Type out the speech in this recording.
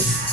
Yes.